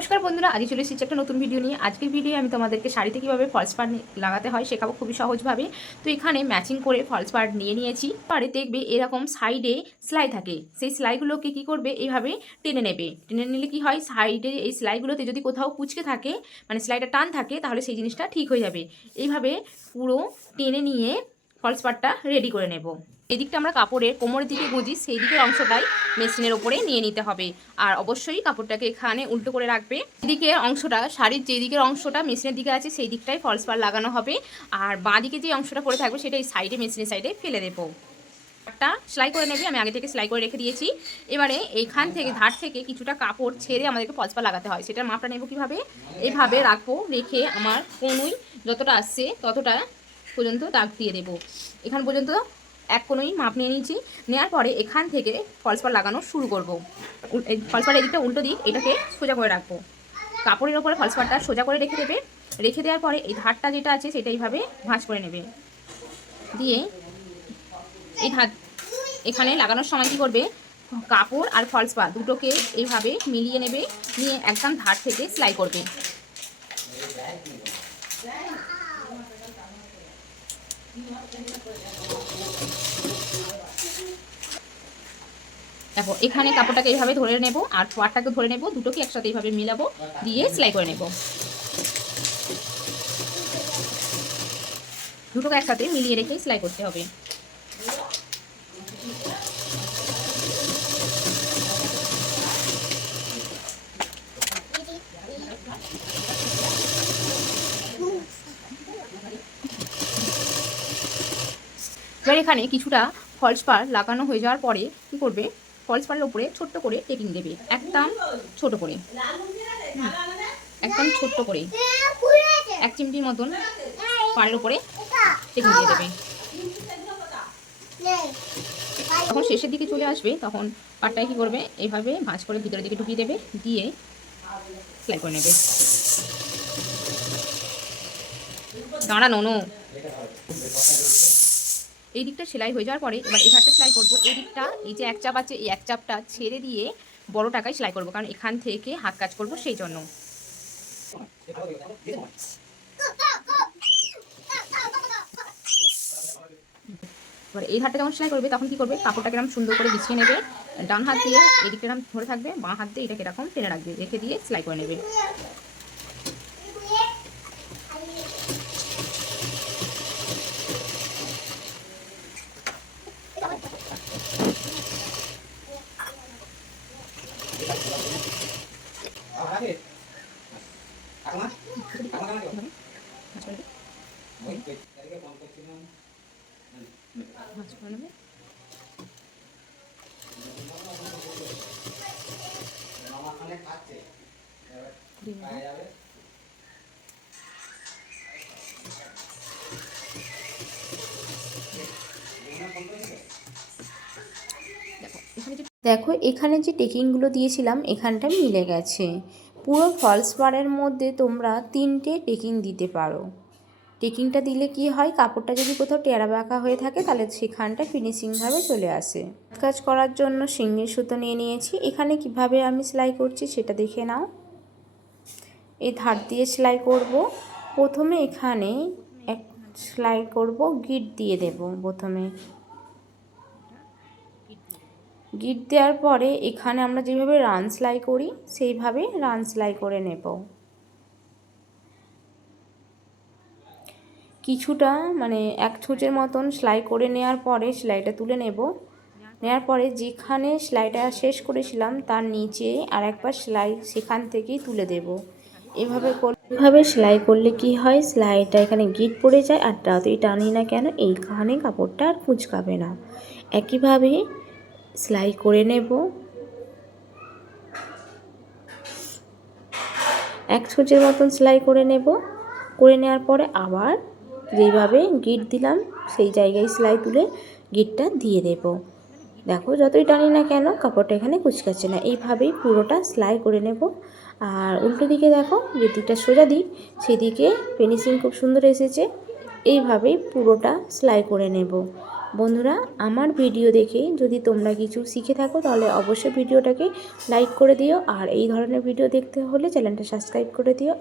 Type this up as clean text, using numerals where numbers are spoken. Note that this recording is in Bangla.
নমস্কার বন্ধুরা, আজ চলে এসেছি একটা নতুন ভিডিও নিয়ে। আজকের ভিডিও আমি তোমাদেরকে শাড়িতে কীভাবে ফলস পাড় লাগাতে হয় শেখাবো খুবই সহজভাবে। তো এখানে ম্যাচিং করে ফলস পাড় নিয়ে নিয়েছি। পরে দেখবে এরকম সাইডে সেলাই থাকে, সেই সেলাইগুলোকে কী করবে, এইভাবে টেনে নেবে। টেনে নিলে কি হয়, সাইডে এই সেলাইগুলোতে যদি কোথাও কুচকে থাকে, মানে সেলাইটা টান থাকে, তাহলে সেই জিনিসটা ঠিক হয়ে যাবে। এইভাবে পুরো টেনে নিয়ে ফলস পাড়টা রেডি করে নেব। এদিকটা আমরা কাপড়ের কোমরের দিকে গুঁজি, সেই দিকের অংশটাই মেশিনের ওপরে নিয়ে নিতে হবে। আর অবশ্যই কাপড়টাকে এখানে উল্টো করে রাখবে। এদিকের অংশটা, শাড়ির যে দিকের অংশটা মেশিনের দিকে আছে সেই দিকটাই ফলস পাড় লাগানো হবে। আর বাঁ দিকে যে অংশটা পড়ে থাকবে সেটা এই সাইডে, মেশিনের সাইডে ফেলে দেবো। একটা সেলাই করে নেবে, আমি আগে থেকে সেলাই করে রেখে দিয়েছি। এবারে এইখান থেকে, ধার থেকে কিছুটা কাপড় ছেড়ে আমাদেরকে ফলস পাড় লাগাতে হয়। সেটার মাপটা নেব কীভাবে, এইভাবে রাখবো, রেখে আমার কোনোই যতটা আসছে ততটা পর্যন্ত দাগ দিয়ে দেবো। এখান পর্যন্ত এক কোনোই মাপ নিয়ে নিয়েছি। নেওয়ার পরে এখান থেকে ফলস পাড় লাগানো শুরু করবো। এই ফলস পাড়ের এদিকটা উল্টো দিক, এটাকে সোজা করে রাখবো। কাপড়ের ওপরে ফলস পাড়টা সোজা করে রেখে দেবে। রেখে দেওয়ার পরে এই ধারটা যেটা আছে সেটা এইভাবে ভাঁজ করে নেবে। দিয়ে এই ধার এখানে লাগানোর সময় কী করবে, কাপড় আর ফলস পাড় দুটোকে এইভাবে মিলিয়ে নেবে। নিয়ে একদম ধার থেকে সেলাই করবে। দেখো, এখানে কাপড়টাকে এইভাবে ধরে নেব আর পাড়টাকে ধরে নেব, দুটোকে একসাথে এইভাবে মিলাবো, দিয়ে সেলাই করে নেব। দুটোকে একসাথে মিলিয়ে রেখে সেলাই করতে হবে। এবার এখানে কিছুটা ফলস পাড় লাগানো হয়ে যাওয়ার পরে কী করবে, ফলস পাড়ের ওপরে ছোট্ট করে টেকিং দেবে, একদম ছোট করে, একদম ছোট্ট করে 1 চিমটির মতন পাড়ের উপরে টেকিং দিয়ে দেবে। যখন শেষের দিকে চলে আসবে তখন পাড়টায় কী করবে, এইভাবে ভাঁজ করে ভিতরের দিকে ঢুকিয়ে দেবে, দিয়ে সেলাই করে নেবে। দাঁড়ানো, এই দিকটা সেলাই হয়ে যাওয়ার পরে এবার এই ধারটা সেলাই করবো। এই দিকটা, এই যে এক চাপ আছে, এই এক চাপটা ছেড়ে দিয়ে বড় টাকায় সেলাই করবো, কারণ এখান থেকে হাত কাজ করবো সেই জন্য। এবার এই ধারটা যখন সেলাই করবে তখন কি করবে, কাপড়টাকে এরকম সুন্দর করে বিছিয়ে নেবে। ডান হাত দিয়ে এই দিকটা এরকম ধরে থাকবে, বাঁ হাত দিয়ে এটাকে এরকম টেনে রাখবে, রেখে দিয়ে সেলাই করে নেবে। দেখো, এখানে যে টেকিংগুলো দিয়েছিলাম এখানটা মিলে গেছে। পুরো ফলস পাড়ের মধ্যে তোমরা 3টে টেকিং দিতে পারো। টেকিংটা দিলে কি হয়, কাপড়টা যদি কোথাও টেরা বাঁকা হয়ে থাকে তাহলে সেখানটা ফিনিশিংভাবে চলে আসে। কাজ করার জন্য সিঙ্গেল সুতো নিয়ে নিয়েছি। এখানে কিভাবে আমি সেলাই করছি সেটা দেখে নাও। এই ধার দিয়ে সেলাই করব। প্রথমে এখানে এক সেলাই করব, গিট দিয়ে দেব। প্রথমে গিট দেওয়ার পরে এখানে আমরা যেভাবে রান সেলাই করি সেইভাবে রান সেলাই করে নেব। কিছুটা মানে 1 ছুঁচের মতন সেলাই করে নেওয়ার পরে সেলাইটা তুলে নেব। নেওয়ার পরে যেখানে সেলাইটা শেষ করেছিলাম তার নিচে আর একবার সেলাই সেখান থেকেই তুলে দেব। এভাবে সেলাই করলে কি হয়, সেলাইটা এখানে গিট পড়ে যায় আর যতই টানি না কেন এইখানে কাপড়টা আর কুঁচকাবে না। একইভাবে সেলাই করে নেব। 1 ছুঁচের মতন সেলাই করে নেব। করে নেওয়ার পরে আবার যেইভাবে গিট দিলাম সেই জায়গায় সেলাই তুলে গিটটা দিয়ে দেব। দেখো, যতই টানি না কেন কাপড়টা এখানে কুঁচকাচ্ছে না। এইভাবেই পুরোটা সেলাই করে নেব। আর উল্টো দিকে দেখো, যে দিকটা সোজা দিক সেদিকে ফিনিশিং খুব সুন্দর এসেছে। এইভাবেই পুরোটা সেলাই করে নেব। বন্ধুরা, আমার ভিডিও দেখে যদি তোমরা কিছু শিখে থাকো তাহলে অবশ্যই ভিডিওটাকে লাইক করে দিও, আর এই ধরনের ভিডিও দেখতে হলে চ্যানেলটা সাবস্ক্রাইব করে দিও।